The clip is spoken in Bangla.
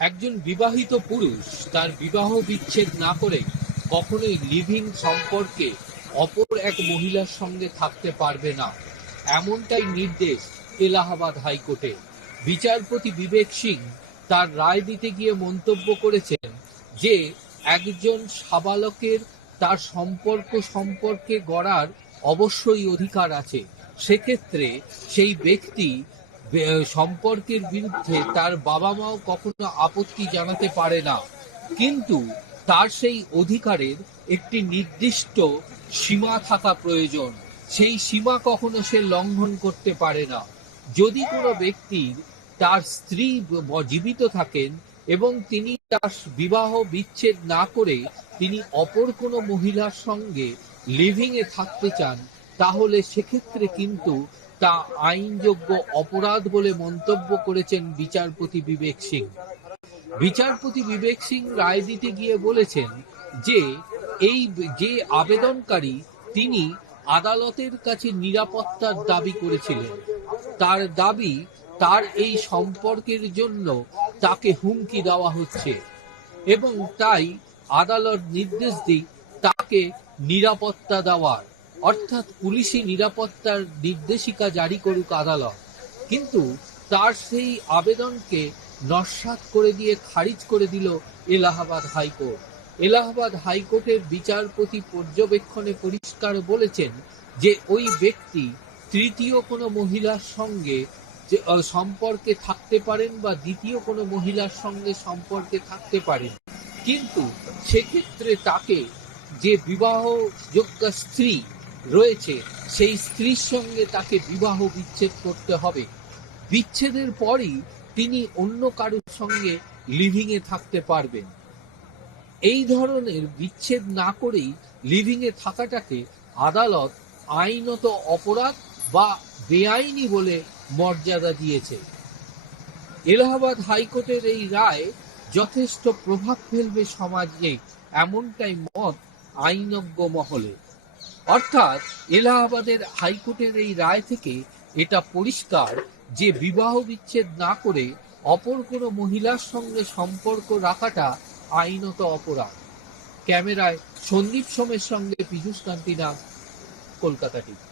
একজন বিবাহিত পুরুষ তার বিবাহ বিচ্ছেদ না করে কখনোই লিভিং সম্পর্কে অপর এক মহিলার সঙ্গে থাকতে পারবে না, এমনটাই নির্দেশ এলাহাবাদ হাইকোর্টের। বিচারপতি বিবেক সিং তার রায় দিতে গিয়ে মন্তব্য করেছেন যে একজন সাবালকের তার সম্পর্কে গড়ার অবশ্যই অধিকার আছে। সেক্ষেত্রে সেই ব্যক্তি সম্পর্কের বিরুদ্ধে তার বাবা মাও কখনো আপত্তি জানাতে পারে না, কিন্তু তার সেই অধিকারের একটি নির্দিষ্ট সীমা থাকা প্রয়োজন। সেই সীমা কখনো সে লঙ্ঘন করতে পারে না। যদি কোনো ব্যক্তির তার স্ত্রী জীবিত থাকেন এবং তিনি তার বিবাহ বিচ্ছেদ না করে তিনি অপর কোনো মহিলার সঙ্গে লিভিং এ থাকতে চান, তাহলে সেক্ষেত্রে কিন্তু তা আইনযোগ্য অপরাধ বলে মন্তব্য করেছেন বিচারপতি বিবেক সিং। বিচারপতি বিবেক সিং রায় দিতে গিয়ে বলেছেন যে এই যে আবেদনকারী তিনি আদালতের কাছে নিরাপত্তার দাবি করেছিলেন, তার দাবি তার এই সম্পর্কের জন্য তাকে হুমকি দেওয়া হচ্ছে এবং তাই আদালত নির্দেশ দিক তাকে নিরাপত্তা দেওয়ার, অর্থাৎ পুলিশি নিরাপত্তার নির্দেশিকা জারি করুক আদালত। কিন্তু তার সেই আবেদনকে নস্যাৎ করে দিয়ে খারিজ করে দিল এলাহাবাদ হাইকোর্ট। এলাহাবাদ হাইকোর্টের বিচারপতি পর্যবেক্ষণে পরিষ্কার বলেছেন যে ওই ব্যক্তি তৃতীয় কোনো মহিলার সঙ্গে সম্পর্কে থাকতে পারেন বা দ্বিতীয় কোনো মহিলার সঙ্গে সম্পর্কে থাকতে পারেন, কিন্তু সেক্ষেত্রে তাকে যে বিবাহযোগ্য স্ত্রী রয়েছে সেই স্ত্রীর সঙ্গে তাকে বিবাহ বিচ্ছেদ করতে হবে। বিচ্ছেদের পরই তিনি অন্য কারোর সঙ্গে লিভিং এ থাকতে পারবেন। এই ধরনের বিচ্ছেদ না করেই লিভিং এ থাকাটাকে আদালত আইনত অপরাধ বা বেআইনি বলে মর্যাদা দিয়েছে। এলাহাবাদ হাইকোর্টের এই রায় যথেষ্ট প্রভাব ফেলবে সমাজে, এমনটাই মত আইনজ্ঞ মহলে। অর্থাৎ এলাহাবাদের হাইকোর্টের এই রায় থেকে এটা পরিষ্কার যে বিবাহ বিচ্ছেদ না করে অপর কোনো মহিলার সঙ্গে সম্পর্ক রাখাটা আইনত অপরাধ। ক্যামেরায় সন্দীপ সোমের সঙ্গে পীযূষ কান্তি নাগ, কলকাতা টিভি।